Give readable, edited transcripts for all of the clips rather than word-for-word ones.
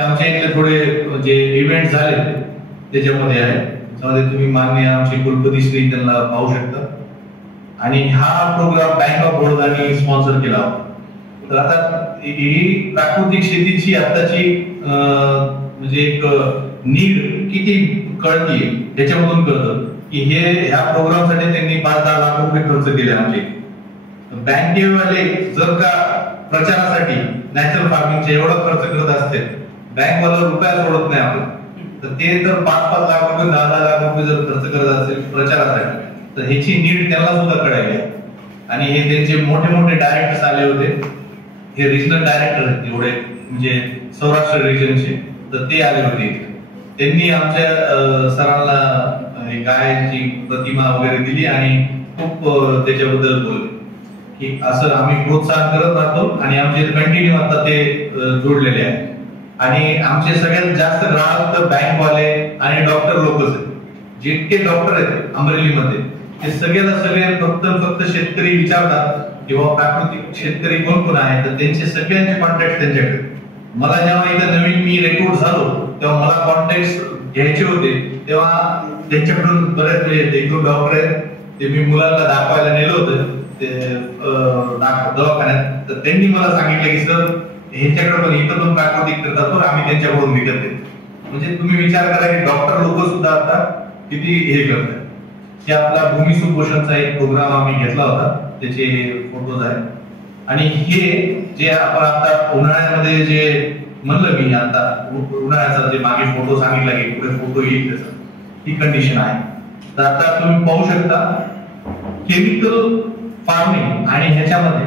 आमच्या इथले थोडे जे इव्हेंट झाले त्याच्यामध्ये आहे, त्यामध्ये तुम्ही माननीय आमचे कुलपती श्री त्यांना पाहू शकता. आणि हा प्रोग्राम बँक ऑफ बडोदाने स्पॉन्सर केला होता. तर आता ही प्राकृतिक शेतीची आताची म्हणजे एक नीड किती कळतीये त्याच्यामधून कळतं की ह्या प्रोग्रामसाठी त्यांनी 5-10 लाख रुपये खर्च केले आमचे. बँकेवाले जर का प्रचारासाठी नॅचरल फार्मिंगचे एवढा खर्च करत असते, बँकवाला रुपया सोडत नाही आपण, तर ते जर 5-5 लाख रुपये 10-10 लाख रुपये जर खर्च करत असेल प्रचारासाठी, तर ह्याची नीड त्यांना सुद्धा कळायला. आणि हे त्यांचे मोठे मोठे डायरेक्टर्स आले होते, हे रिजनल डायरेक्टर आहेत एवढे म्हणजे सौराष्ट्र रिजनचे, तर ते आले होते. त्यांनी आमच्या सरांना गायची प्रतिमा वगैरे दिली आणि खूप त्याच्याबद्दल बोलले की असं आम्ही प्रोत्साहन करत राहतो आणि आमचे कंटिन्यू आता ते जोडलेले आहेत. आणि आमचे सगळ्यात जास्त ग्राहक तर बँकवाले आणि डॉक्टर लोकच आहेत. जितके डॉक्टर आहेत अमरेलीमध्ये ते सगळे फक्त शेतकरी विचारतात किंवा प्राकृतिक शेतकरी कोण कोण आहे, तर त्यांचे सगळ्यांचे कॉन्टॅक्ट त्यांच्याकडे. मला जेव्हा इथं नवीन मी रेकॉर्ड झालो तेव्हा मला कॉन्टॅक्ट घ्यायचे होते, तेव्हा त्यांच्याकडून बरेच एक दोन डॉक्टर आहेत, ते मी मुलांना दाखवायला नेलं होतं ते दवाखान्यात, तर त्यांनी मला सांगितलं की सर ह्यांच्याकडे पण इथं पण प्राकृतिक करतात, पण आम्ही त्यांच्याकडून विकत देतो. म्हणजे तुम्ही विचार करा की डॉक्टर लोक सुद्धा आता किती हे करतात. हे आपला भूमी सुपोषणचा एक प्रोग्राम आम्ही घेतला होता, त्याचे फोटोज आहेत. आणि हे जे आपण आता उन्हाळ्यामध्ये जे म्हणलं मी आता उन्हाळ्याचा जे मागे फोटो सांगितला की पुढे फोटो येईल त्याचा, ही कंडिशन आहे. तर आता तुम्ही पाहू शकता केमिकल फार्मिंग आणि ह्याच्यामध्ये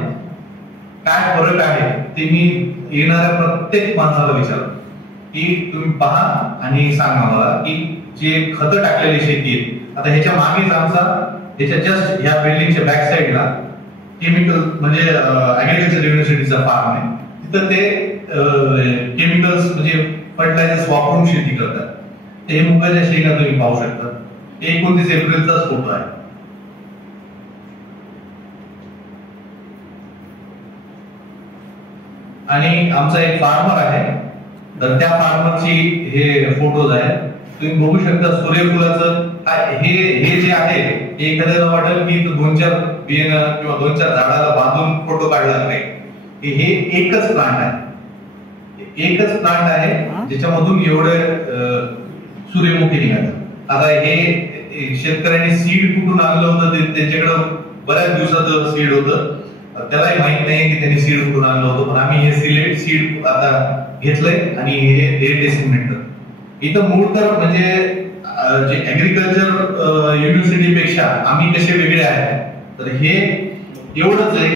काय फरक आहे ते मी येणाऱ्या प्रत्येक माणसाला विचारतो की तुम्ही पहा आणि सांगा मला की जे खतं टाकलेली शेती आहे. आता ह्याच्या मागेच आमचा ह्याच्या जस्ट ह्या बिल्डिंगच्या बॅक साईडला केमिकल म्हणजे ऍग्रिकल्चर युनिव्हर्सिटीचा फार्म आहे. तिथं ते केमिकल्स म्हणजे फर्टिलायझर्स वापरून शेती करतात. ते मुगाच्या शेंगा तुम्ही पाहू शकता. 29 एप्रिलचाच फोटो आहे. आणि आमचा एक फार्मर आहे, तर त्या फार्मरची हे फोटोज आहेत. तुम्ही बघू शकता सूर्यफुलाचं हे जे आहे हे एखाद्याला वाटेल की 2-4 बियाणं किंवा 2-4 झाडाला बांधून फोटो काढला नाही. हे एकच प्लांट आहे ज्याच्यामधून एवढे सूर्यमुखी निघाले. आता हे शेतकऱ्यांनी सीड कुठून आणलं होतं, त्यांच्याकडे बऱ्याच दिवसाचं सीड होतं, त्यालाही माहित नाही की त्यांनी सीड कुठून आणलं होतं. पण आम्ही हे सीड आता घेतलंय आणि हे टेस्टिंग मिळतं. इथं मूळ तर म्हणजे जे ऍग्रिकल्चर युनिव्हर्सिटी पेक्षा आम्ही कसे वेगळे आहे, तर हे एवढंच आहे.